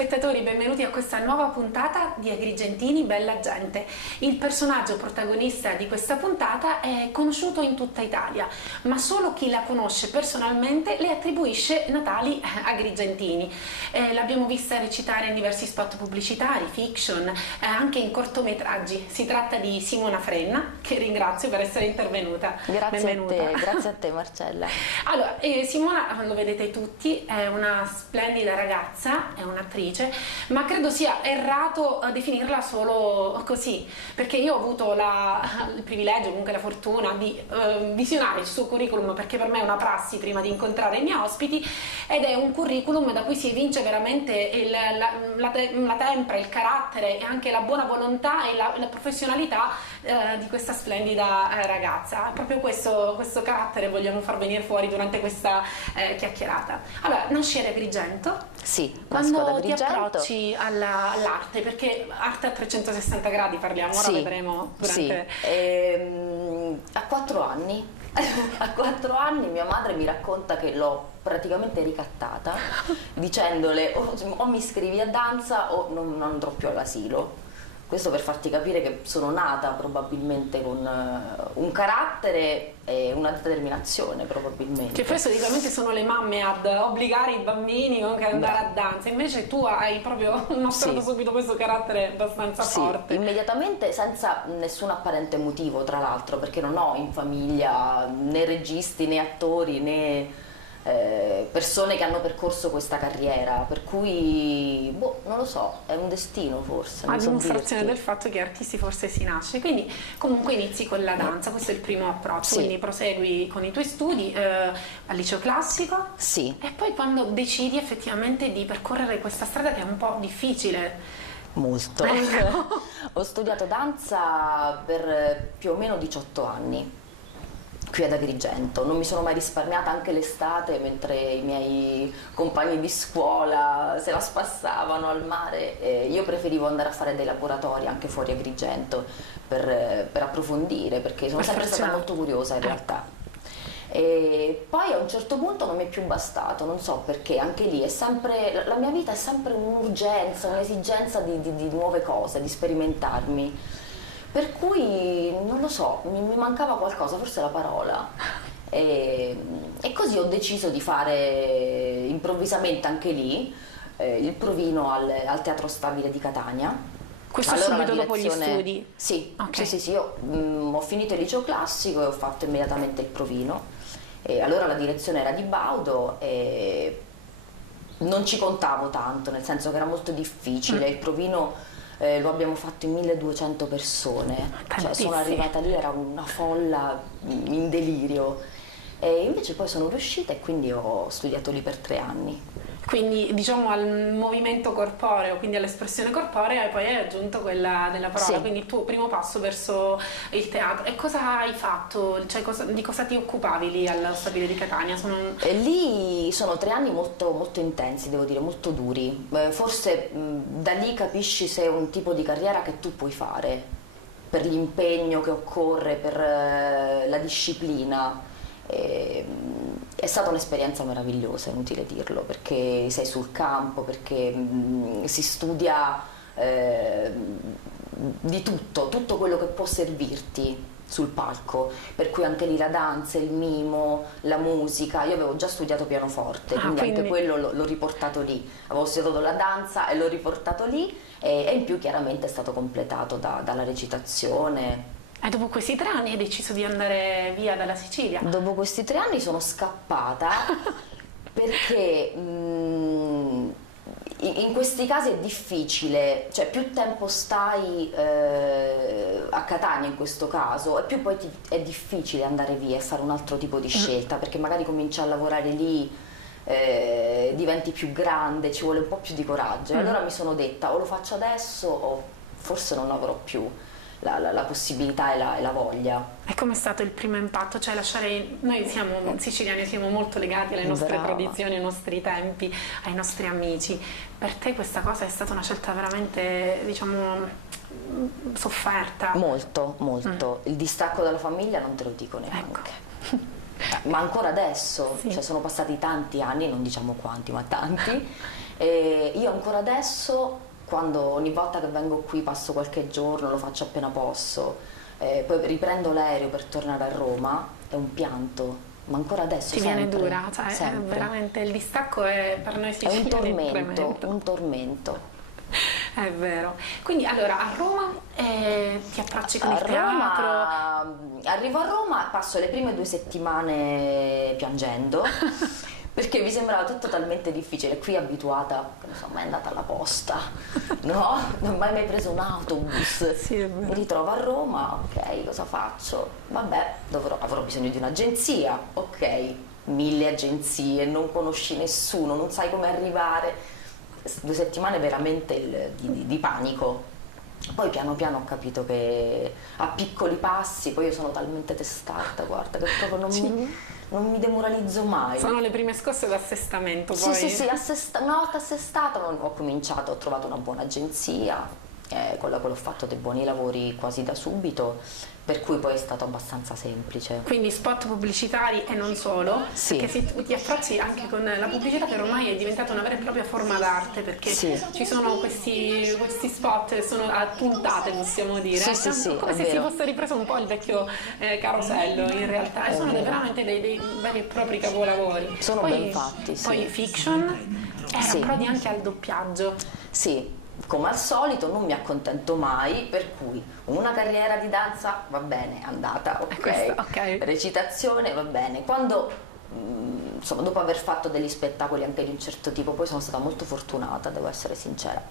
telespettatori, benvenuti a questa nuova puntata di Agrigentini Bella Gente. Il personaggio protagonista di questa puntata è conosciuto in tutta Italia, ma solo chi la conosce personalmente le attribuisce natali agrigentini. L'abbiamo vista recitare in diversi spot pubblicitari, fiction, anche in cortometraggi. Si tratta di Simona Frenna, che ringrazio per essere intervenuta. Grazie a te Marcella. Allora, Simona, lo vedete tutti, è una splendida ragazza, è un'attrice, ma credo sia errato definirla solo così, perché io ho avuto il privilegio, comunque la fortuna di visionare il suo curriculum, perché per me è una prassi prima di incontrare i miei ospiti, ed è un curriculum da cui si evince veramente la tempra, il carattere e anche la buona volontà e la professionalità di questa splendida ragazza. Proprio questo carattere vogliamo far venire fuori durante questa chiacchierata. Allora, nasci ad Agrigento? Sì, quando ti approcci all'arte, perché arte a 360 gradi parliamo, ora vedremo durante... Sì. A 4 anni. A 4 anni mia madre mi racconta che l'ho praticamente ricattata dicendole o mi iscrivi a danza o non andrò più all'asilo. Questo per farti capire che sono nata probabilmente con un carattere e una determinazione, probabilmente. Che poi solitamente sono le mamme ad obbligare i bambini anche ad andare a danza, invece tu hai proprio mostrato subito questo carattere abbastanza forte. Immediatamente, senza nessun apparente motivo, tra l'altro, perché non ho in famiglia né registi né attori né persone che hanno percorso questa carriera, per cui non lo so, è un destino forse. A dimostrazione del fatto che artisti forse si nasce. Quindi comunque inizi con la danza, questo è il primo approccio, quindi prosegui con i tuoi studi al liceo classico. Sì. E poi quando decidi effettivamente di percorrere questa strada che è un po' difficile. Molto. Ho studiato danza per più o meno 18 anni qui ad Agrigento, non mi sono mai risparmiata anche l'estate mentre i miei compagni di scuola se la spassavano al mare, io preferivo andare a fare dei laboratori anche fuori Agrigento per approfondire, perché sono sempre stata molto curiosa in realtà. E poi a un certo punto non mi è più bastato, non so perché, anche lì è sempre, la mia vita è sempre un'urgenza, un'esigenza di nuove cose, di sperimentarmi. Per cui, non lo so, mi mancava qualcosa, forse la parola. E così ho deciso di fare improvvisamente anche lì il provino al Teatro Stabile di Catania. Questo subito dopo gli studi? Sì, okay. sì, io ho finito il liceo classico e ho fatto immediatamente il provino. E allora la direzione era di Baudo e non ci contavo tanto, nel senso che era molto difficile. Il provino lo abbiamo fatto in 1200 persone, cioè sono arrivata lì, era una folla in delirio, e invece poi sono riuscita e quindi ho studiato lì per 3 anni. Quindi diciamo al movimento corporeo, quindi all'espressione corporea, e poi hai aggiunto quella della parola, quindi il tuo primo passo verso il teatro. E cosa hai fatto? Cioè, di cosa ti occupavi lì allo Stabile di Catania? Lì sono 3 anni molto, molto intensi, devo dire, molto duri. Forse da lì capisci se è un tipo di carriera che tu puoi fare, per l'impegno che occorre, per la disciplina. È stata un'esperienza meravigliosa, inutile dirlo, perché sei sul campo, perché si studia di tutto quello che può servirti sul palco, per cui anche lì la danza, il mimo, la musica. Io avevo già studiato pianoforte, quindi anche quello l'ho riportato lì, avevo studiato la danza e l'ho riportato lì, e in più chiaramente è stato completato dalla recitazione. E dopo questi 3 anni hai deciso di andare via dalla Sicilia? Dopo questi 3 anni sono scappata perché in questi casi è difficile, cioè più tempo stai a Catania in questo caso e più poi è difficile andare via e fare un altro tipo di scelta, perché magari cominci a lavorare lì, diventi più grande, ci vuole un po' più di coraggio. E allora mi sono detta o lo faccio adesso o forse non avrò più la possibilità e la voglia. E com'è stato il primo impatto? Cioè noi siamo siciliani, siamo molto legati alle nostre tradizioni, ai nostri tempi, ai nostri amici. Per te questa cosa è stata una scelta veramente, diciamo, sofferta? Molto. Il distacco dalla famiglia non te lo dico neanche. Ma ancora adesso, cioè sono passati tanti anni, non diciamo quanti, ma tanti, E io ancora adesso, quando ogni volta che vengo qui passo qualche giorno, lo faccio appena posso, poi riprendo l'aereo per tornare a Roma, è un pianto. Ma ancora adesso Ti sempre, viene dura, cioè sempre. è veramente il distacco è per noi È siciliani tremendo. un tormento. È vero. Quindi allora a Roma ti approcci con il teatro. Arrivo a Roma, passo le prime 2 settimane piangendo perché mi sembrava tutto talmente difficile. Qui abituata, non so, mai andata alla posta, no? Non ho mai preso un autobus. Sì, è vero. Mi ritrovo a Roma, ok, cosa faccio? Vabbè, avrò bisogno di un'agenzia, ok, 1000 agenzie, non conosci nessuno, non sai come arrivare. 2 settimane veramente di panico. Poi piano piano ho capito che a piccoli passi, poi io sono talmente testata, guarda, che proprio non mi demoralizzo mai. Sono le prime scosse d'assestamento poi. Sì, una volta assestata ho cominciato, ho trovato una buona agenzia, con la quale ho fatto dei buoni lavori quasi da subito, per cui poi è stato abbastanza semplice. Quindi spot pubblicitari e non solo, Sì. perché ti approcci anche con la pubblicità che ormai è diventata una vera e propria forma d'arte, perché Sì. ci sono questi spot che sono a puntate, possiamo dire, Sì, come è se si vero. fosse ripreso un po' il vecchio carosello in realtà, e sono veramente dei veri e propri capolavori. Sono Poi- ben fatti, sì. Poi fiction, Sì. approdi anche al doppiaggio. Sì, come al solito non mi accontento mai, per cui una carriera di danza va bene, è andata, ok. Questa, ok. Recitazione va bene. Quando, insomma, dopo aver fatto degli spettacoli anche di un certo tipo, poi sono stata molto fortunata, devo essere sincera.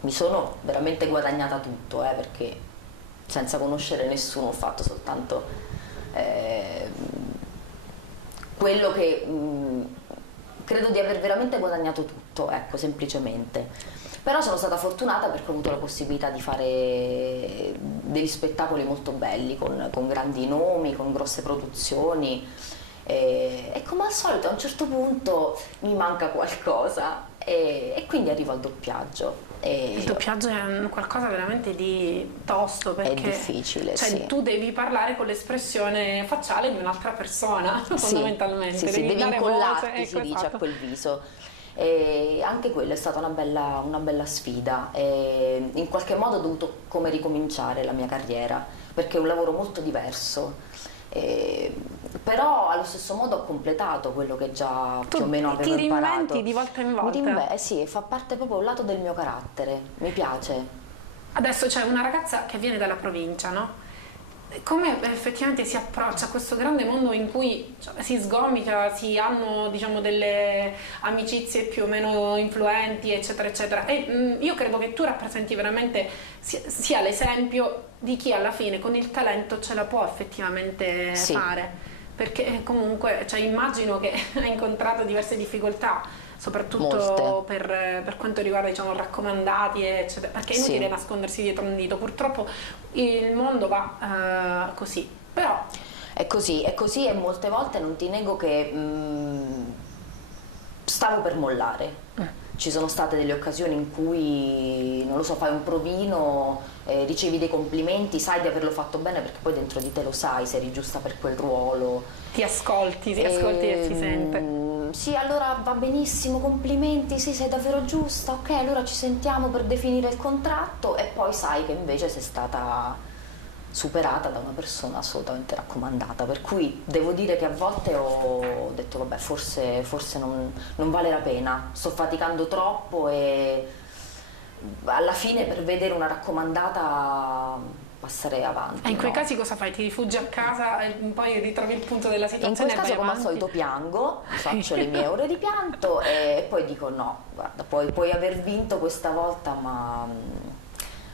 Mi sono veramente guadagnata tutto, perché senza conoscere nessuno ho fatto soltanto quello che credo di aver veramente guadagnato tutto, ecco, semplicemente. Però sono stata fortunata perché ho avuto la possibilità di fare degli spettacoli molto belli, con grandi nomi, con grosse produzioni, e come al solito a un certo punto mi manca qualcosa e quindi arrivo al doppiaggio. Il doppiaggio è qualcosa veramente di tosto, perché È difficile, cioè, sì. tu devi parlare con l'espressione facciale di un'altra persona, fondamentalmente. Sì, devi dare incollarti, voce, si ecco, dice, esatto. a quel viso. E anche quella è stata una bella sfida. E in qualche modo ho dovuto come ricominciare la mia carriera, perché è un lavoro molto diverso. Però allo stesso modo ho completato quello che già Tu più o meno avevo ti imparato. reinventi di volta in volta. Sì, fa parte proprio un lato del mio carattere, mi piace. Adesso c'è una ragazza che viene dalla provincia, no? Come effettivamente si approccia a questo grande mondo in cui si sgomita, si hanno, diciamo, delle amicizie più o meno influenti, eccetera, eccetera. E io credo che tu rappresenti veramente sia l'esempio di chi alla fine con il talento ce la può effettivamente Sì. fare. Perché comunque, cioè, immagino che hai incontrato diverse difficoltà, soprattutto per quanto riguarda, diciamo, raccomandati, eccetera, perché è inutile Sì. nascondersi dietro un dito. Purtroppo il mondo va così, però È così e molte volte non ti nego che stavo per mollare. Ci sono state delle occasioni in cui, non lo so, fai un provino, ricevi dei complimenti, sai di averlo fatto bene perché poi dentro di te lo sai, se eri giusta per quel ruolo. ti ascolti e si sente. Sì, allora va benissimo, complimenti, sì, sei davvero giusta, ok, allora ci sentiamo per definire il contratto, e poi sai che invece sei stata superata da una persona assolutamente raccomandata, per cui devo dire che a volte ho detto vabbè, forse non vale la pena, sto faticando troppo, e alla fine per vedere una raccomandata passerei avanti. E in quei no? casi cosa fai? Ti rifugi a casa e poi ritrovi il punto della In situazione quel e caso, vai come al avanti? solito, piango, faccio le mie ore di pianto e poi dico no, guarda, puoi aver vinto questa volta, ma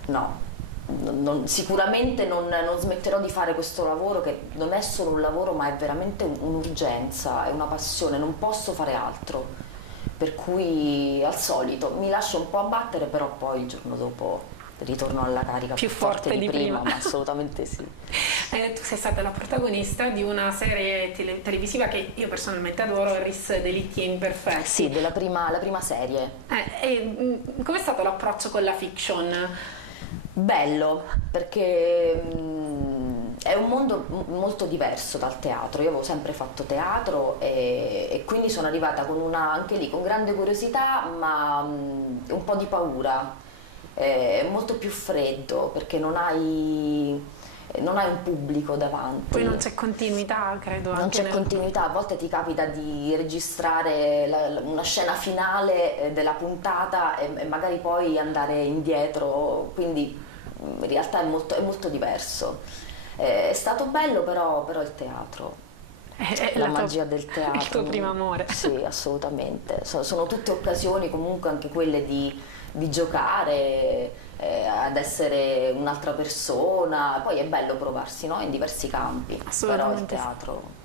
no, sicuramente non smetterò di fare questo lavoro, che non è solo un lavoro ma è veramente un'urgenza, è una passione, non posso fare altro, per cui al solito mi lascio un po' abbattere, però poi il giorno dopo ritorno alla carica Più più forte forte di di prima, prima. ma assolutamente sì. Tu sei stata la protagonista di una serie televisiva che io personalmente adoro, Ris Delitti e Imperfetti. Sì, la prima serie. Com'è stato l'approccio con la fiction? Bello, perché È un mondo molto diverso dal teatro. Io avevo sempre fatto teatro e quindi sono arrivata con anche lì con grande curiosità, ma un po' di paura. È molto più freddo perché non hai un pubblico davanti. Poi non c'è continuità, credo. Non c'è continuità, a volte ti capita di registrare una scena finale della puntata e magari poi andare indietro, quindi in realtà è molto diverso. È stato bello però il teatro, la magia del teatro. Il tuo primo amore. Sì, assolutamente. Sono tutte occasioni comunque anche quelle di giocare ad essere un'altra persona, poi è bello provarsi, no? In diversi campi, però il teatro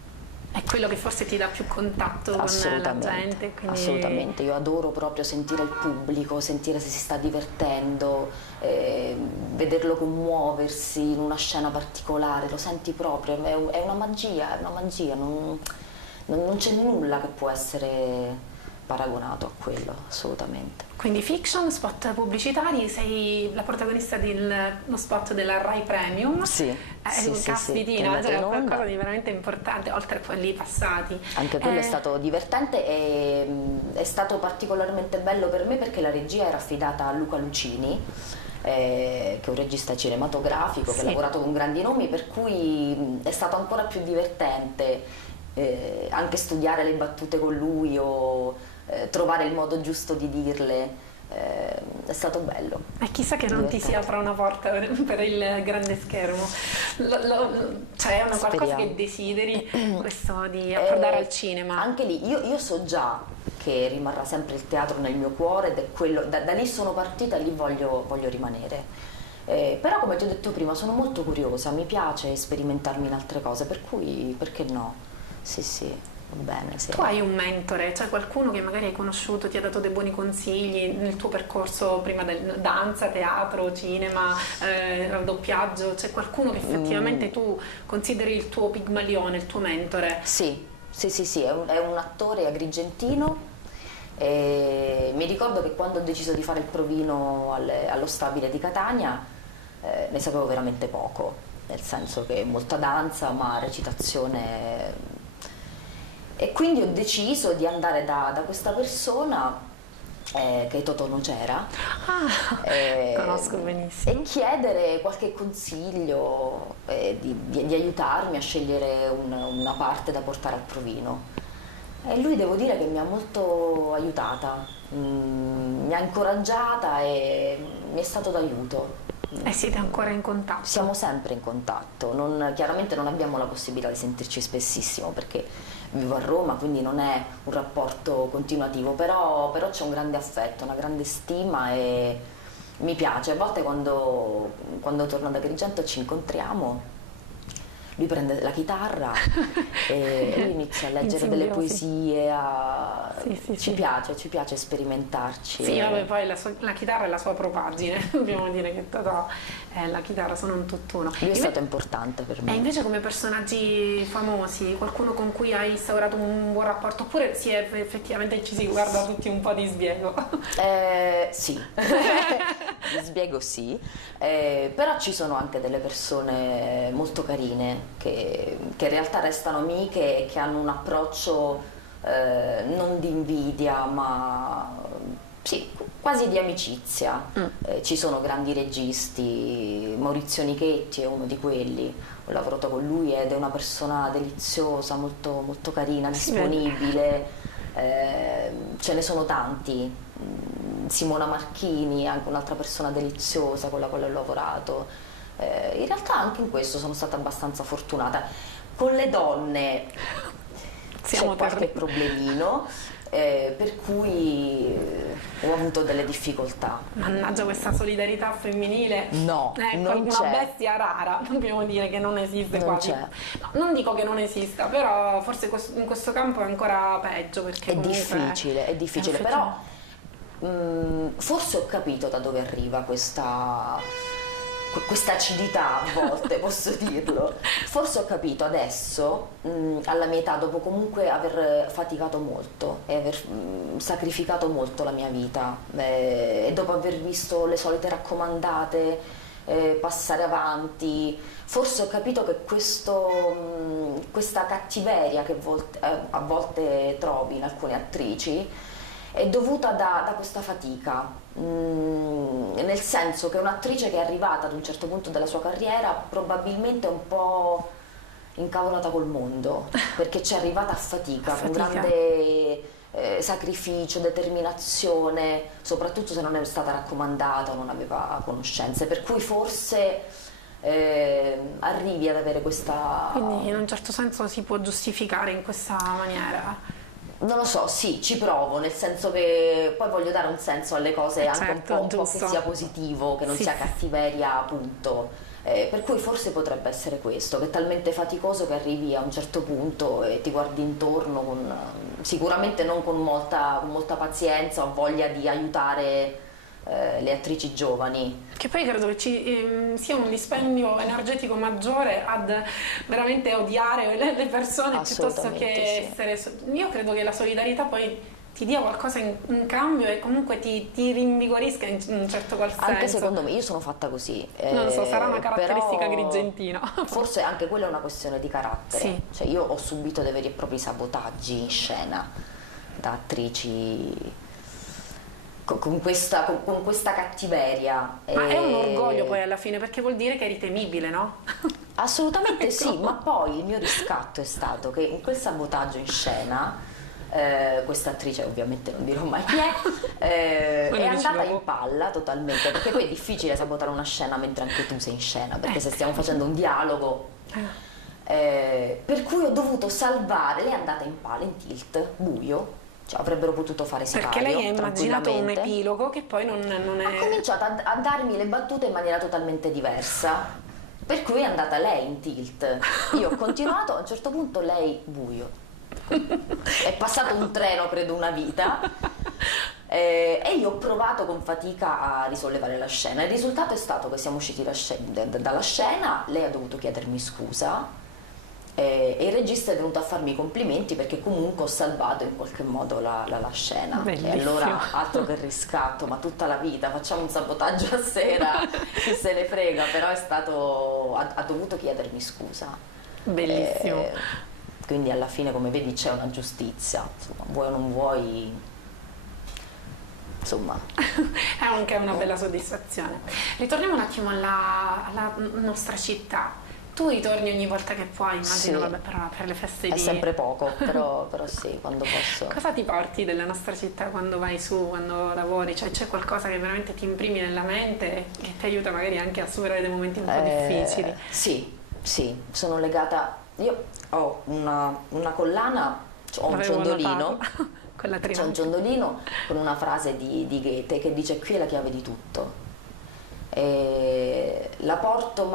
è quello che forse ti dà più contatto con la gente. Quindi... Assolutamente, io adoro proprio sentire il pubblico, sentire se si sta divertendo, vederlo commuoversi in una scena particolare, lo senti proprio, è una magia, non c'è nulla che può essere paragonato a quello, assolutamente. Quindi fiction, spot pubblicitari, sei la protagonista dello spot della Rai Premium. Sì, caspitina, cioè qualcosa di veramente importante, oltre a quelli passati. Anche quello è stato divertente e è stato particolarmente bello per me perché la regia era affidata a Luca Lucini, che è un regista cinematografico che ha lavorato con grandi nomi, per cui è stato ancora più divertente anche studiare le battute con lui o trovare il modo giusto di dirle. È stato bello. E chissà che non ti si apra una porta per il grande schermo. Cioè è una qualcosa che desideri, questo di approdare al cinema. Anche lì io so già che rimarrà sempre il teatro nel mio cuore ed è quello, da lì sono partita e lì voglio rimanere. Però come ti ho detto prima sono molto curiosa, mi piace sperimentarmi in altre cose, per cui perché no? Sì, va bene. Sì. Tu hai un mentore, cioè qualcuno che magari hai conosciuto, ti ha dato dei buoni consigli nel tuo percorso prima del danza, teatro, cinema, doppiaggio, c'è qualcuno che effettivamente tu consideri il tuo Pigmalione, il tuo mentore? Sì, è un attore agrigentino. E mi ricordo che quando ho deciso di fare il provino allo Stabile di Catania ne sapevo veramente poco, nel senso che molta danza ma recitazione, e quindi ho deciso di andare da questa persona che è Totò Nocera, conosco benissimo, e chiedere qualche consiglio, di aiutarmi a scegliere una parte da portare al provino. E lui devo dire che mi ha molto aiutata, mi ha incoraggiata e mi è stato d'aiuto. E siete ancora in contatto? Siamo sempre in contatto, chiaramente non abbiamo la possibilità di sentirci spessissimo perché vivo a Roma, quindi non è un rapporto continuativo, però c'è un grande affetto, una grande stima e mi piace. A volte quando torno ad Agrigento ci incontriamo, lui prende la chitarra e lui inizia a leggere delle poesie, ci piace sperimentarci. Sì, vabbè, poi la chitarra è la sua propagine, dobbiamo dire che Totò e la chitarra sono un tutt'uno. Lui è stato importante per me. E invece come personaggi famosi, qualcuno con cui hai instaurato un buon rapporto, oppure effettivamente ci si guarda tutti un po' di sbiego? Sì, di sbiego sì, però ci sono anche delle persone molto carine che in realtà restano amiche e che hanno un approccio non di invidia ma sì, quasi di amicizia. Ci sono grandi registi, Maurizio Nichetti è uno di quelli, ho lavorato con lui ed è una persona deliziosa, molto, molto carina, disponibile, ce ne sono tanti. Simona Marchini, anche un'altra persona deliziosa con la quale ho lavorato. In realtà anche in questo sono stata abbastanza fortunata. Con le donne c'è qualche problemino, per cui ho avuto delle difficoltà. Mannaggia, questa solidarietà femminile. No, non una bestia rara, dobbiamo dire che non esiste quasi. C'è. No, non dico che non esista, però forse in questo campo è ancora peggio perché è difficile, però forse ho capito da dove arriva questa acidità a volte, posso dirlo. Forse ho capito adesso, alla mia età, dopo comunque aver faticato molto e aver sacrificato molto la mia vita, e dopo aver visto le solite raccomandate, passare avanti. Forse ho capito che questa cattiveria che a volte trovi in alcune attrici è dovuta da questa fatica, nel senso che un'attrice che è arrivata ad un certo punto della sua carriera probabilmente è un po' incavolata col mondo, perché ci è arrivata a fatica. Con grande sacrificio, determinazione, soprattutto se non è stata raccomandata o non aveva conoscenze, per cui forse arrivi ad avere questa... Quindi in un certo senso si può giustificare in questa maniera? Non lo so, sì, ci provo, nel senso che poi voglio dare un senso alle cose, anche certo, un po' che sia positivo, che non sia cattiveria, appunto. Per cui forse potrebbe essere questo, che è talmente faticoso che arrivi a un certo punto e ti guardi intorno sicuramente non con molta pazienza o voglia di aiutare le attrici giovani. Che poi credo che sia un dispendio energetico maggiore ad veramente odiare le persone piuttosto che essere... Io credo che la solidarietà poi ti dia qualcosa in cambio e comunque ti rinvigorisca in un certo qual senso. Anche secondo me, io sono fatta così. Non so, sarà una caratteristica grigentina. Forse anche quella è una questione di carattere. Sì. Cioè io ho subito dei veri e propri sabotaggi in scena da attrici con questa cattiveria. Ma è un orgoglio poi alla fine, perché vuol dire che eri temibile, no? Assolutamente sì, ma poi il mio riscatto è stato che in quel sabotaggio in scena questa attrice, ovviamente non dirò mai chi è andata in palla totalmente, perché poi è difficile sabotare una scena mentre anche tu sei in scena, perché se stiamo facendo un dialogo, per cui ho dovuto salvare. Lei è andata in palla, in tilt, buio, cioè avrebbero potuto fare sipario, perché lei ha immaginato un epilogo che poi non è... Ha cominciato a darmi le battute in maniera totalmente diversa, per cui è andata lei in tilt, io ho continuato, a un certo punto lei buio. È passato un treno, credo una vita, e io ho provato con fatica a risollevare la scena. Il risultato è stato che siamo usciti dalla scena, lei ha dovuto chiedermi scusa e il regista è venuto a farmi i complimenti perché comunque ho salvato in qualche modo la scena. Bellissimo. E allora altro che riscatto, ma tutta la vita facciamo un sabotaggio a sera, chi se ne frega, però ha dovuto chiedermi scusa. Bellissimo. Quindi alla fine, come vedi, c'è una giustizia, insomma, vuoi o non vuoi, insomma. È anche una bella soddisfazione. Ritorniamo un attimo alla nostra città. Tu ritorni ogni volta che puoi, immagino, sì. Vabbè, per le feste È sempre poco, però sì, quando posso. Cosa ti porti della nostra città quando vai su, quando lavori? Cioè c'è qualcosa che veramente ti imprimi nella mente e ti aiuta magari anche a superare dei momenti un po' difficili? Sì, sono legata. Io ho una collana, ho un ciondolino, c'è un ciondolino con una frase di Goethe che dice: qui è la chiave di tutto. La porto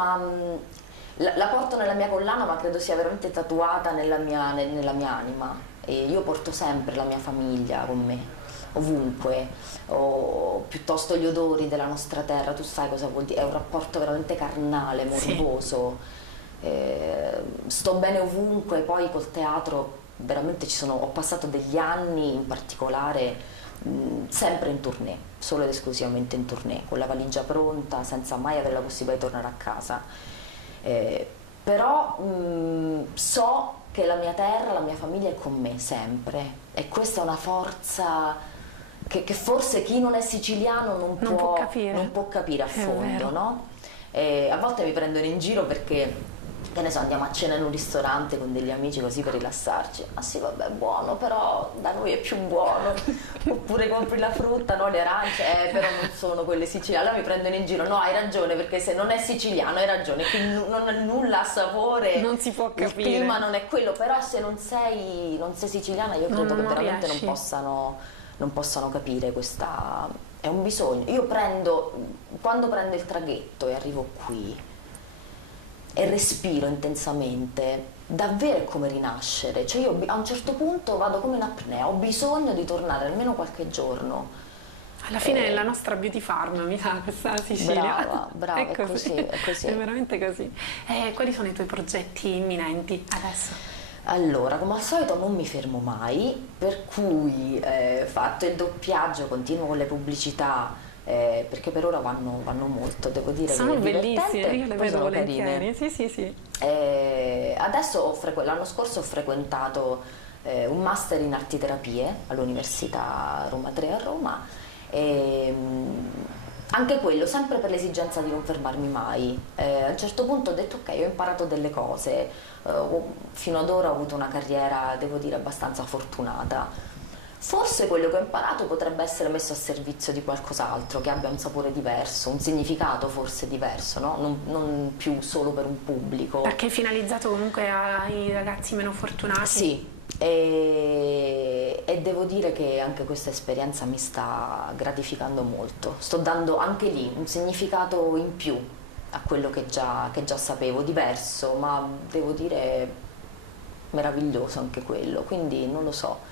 nella mia collana, ma credo sia veramente tatuata nella mia anima, e io porto sempre la mia famiglia con me, ovunque, o piuttosto gli odori della nostra terra. Tu sai cosa vuol dire, è un rapporto veramente carnale, morboso. Sto bene ovunque. Poi col teatro veramente ho passato degli anni in particolare sempre in tournée, solo ed esclusivamente in tournée, con la valigia pronta, senza mai avere la possibilità di tornare a casa, però so che la mia terra, la mia famiglia è con me sempre, e questa è una forza che forse chi non è siciliano non può capire a fondo, no? A volte mi prendono in giro perché, che ne so, andiamo a cena in un ristorante con degli amici così per rilassarci. Ah sì, vabbè, è buono, però da noi è più buono. Oppure compri la frutta, no, le arance, però non sono quelle siciliane. Allora mi prendono in giro: no, hai ragione, perché se non è siciliano hai ragione, qui non ha nulla a sapore, non si può capire. Il clima non è quello, però se non sei siciliana, io credo che veramente non possano capire questa. È un bisogno. Io quando prendo il traghetto e arrivo qui e respiro intensamente, davvero è come rinascere. Cioè io a un certo punto vado come in apnea, ho bisogno di tornare almeno qualche giorno. Alla fine è la nostra beauty farm, mi sa, questa Sicilia. Brava, è così. È veramente così. Quali sono i tuoi progetti imminenti adesso? Allora, come al solito non mi fermo mai, per cui fatto il doppiaggio, continuo con le pubblicità, perché per ora vanno molto, devo dire. Sono che è bellissime, divertente, io le poi vedo sono volentieri. carine. Sì, sì, sì. Adesso l'anno scorso ho frequentato un master in artiterapie all'Università Roma 3 a Roma, e, anche quello sempre per l'esigenza di non fermarmi mai. A un certo punto ho detto ok, ho imparato delle cose, fino ad ora ho avuto una carriera, devo dire, abbastanza fortunata. Forse quello che ho imparato potrebbe essere messo a servizio di qualcos'altro, che abbia un sapore diverso, un significato forse diverso, no? Non più solo per un pubblico. Perché è finalizzato comunque ai ragazzi meno fortunati. Sì, e devo dire che anche questa esperienza mi sta gratificando molto. Sto dando anche lì un significato in più a quello che già sapevo, diverso, ma devo dire meraviglioso anche quello, quindi non lo so.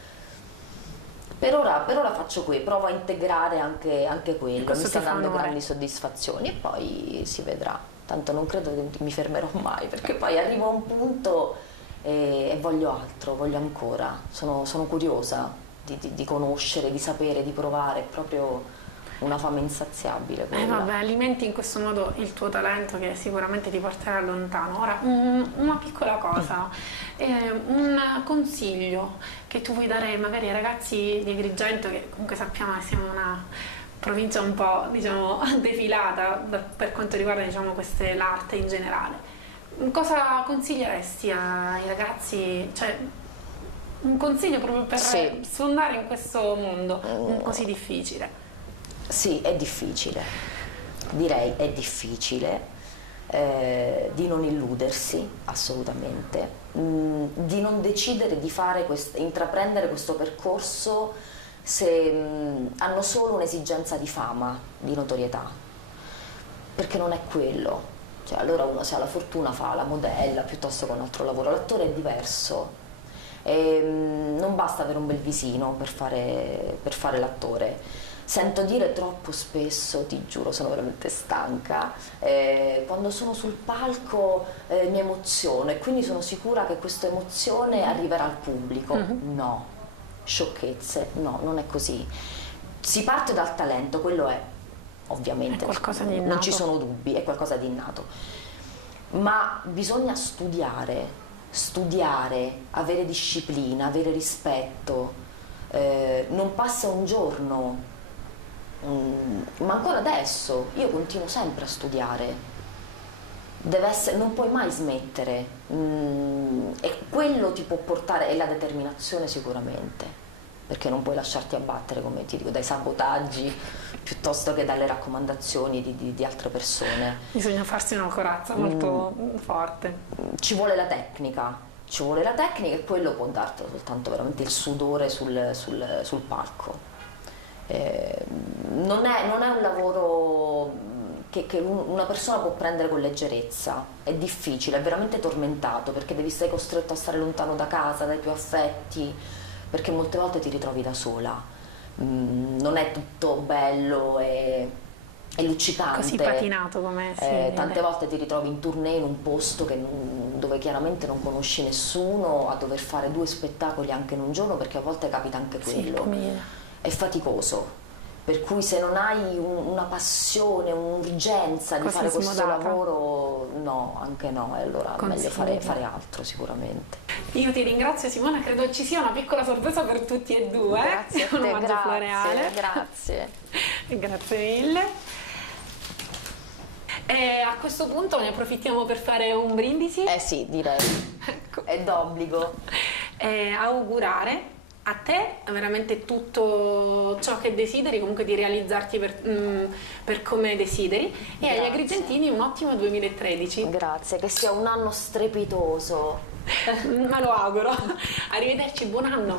Per ora faccio provo a integrare anche quello, mi sta dando grandi soddisfazioni e poi si vedrà. Tanto non credo che mi fermerò mai, perché poi arrivo a un punto e voglio altro, voglio ancora. Sono curiosa di conoscere, di sapere, di provare, è proprio una fame insaziabile quella. Vabbè, alimenti in questo modo il tuo talento che sicuramente ti porterà lontano. Ora, una piccola cosa, un consiglio che tu vuoi dare magari ai ragazzi di Agrigento, che comunque sappiamo che siamo una provincia un po', diciamo, defilata per quanto riguarda, diciamo, l'arte in generale. Cosa consiglieresti ai ragazzi? Cioè, un consiglio proprio per sfondare in questo mondo così difficile. Sì, è difficile, direi è difficile, di non illudersi assolutamente, di non decidere di intraprendere questo percorso se hanno solo un'esigenza di fama, di notorietà, perché non è quello. Cioè, allora uno, se ha la fortuna, fa la modella piuttosto che un altro lavoro. L'attore è diverso, non basta avere un bel visino per fare l'attore. Sento dire troppo spesso, ti giuro, sono veramente stanca, quando sono sul palco mi emoziono e quindi sono sicura che questa emozione arriverà al pubblico. No, sciocchezze, no, non è così. Si parte dal talento, quello è, ovviamente, non ci sono dubbi, è qualcosa di innato, ma bisogna studiare, avere disciplina, avere rispetto, non passa un giorno. Ma ancora adesso io continuo sempre a studiare, non puoi mai smettere, e quello ti può portare, e la determinazione sicuramente, perché non puoi lasciarti abbattere, come ti dico, dai sabotaggi piuttosto che dalle raccomandazioni di altre persone. Bisogna farsi una corazza molto forte. Ci vuole la tecnica e quello può dartelo soltanto veramente il sudore sul palco. Non è un lavoro che una persona può prendere con leggerezza, è difficile, è veramente tormentato, perché sei costretto a stare lontano da casa, dai tuoi affetti, perché molte volte ti ritrovi da sola, non è tutto bello e luccicante, così patinato come tante volte ti ritrovi in tournée in un posto dove chiaramente non conosci nessuno, a dover fare 2 spettacoli anche in un giorno, perché a volte capita anche quello. È faticoso, per cui se non hai una passione, un'urgenza di fare questo lavoro, no, anche no, e allora è meglio fare altro sicuramente. Io ti ringrazio, Simona, credo ci sia una piccola sorpresa per tutti e due. Grazie a te, un omaggio floreale. Grazie. Grazie mille. E a questo punto ne approfittiamo per fare un brindisi? Sì, direi. Ecco. È d'obbligo. Augurare a te veramente tutto ciò che desideri, comunque di realizzarti per come desideri. E agli agrigentini un ottimo 2013. Grazie, che sia un anno strepitoso. Ma lo auguro. Arrivederci, buon anno.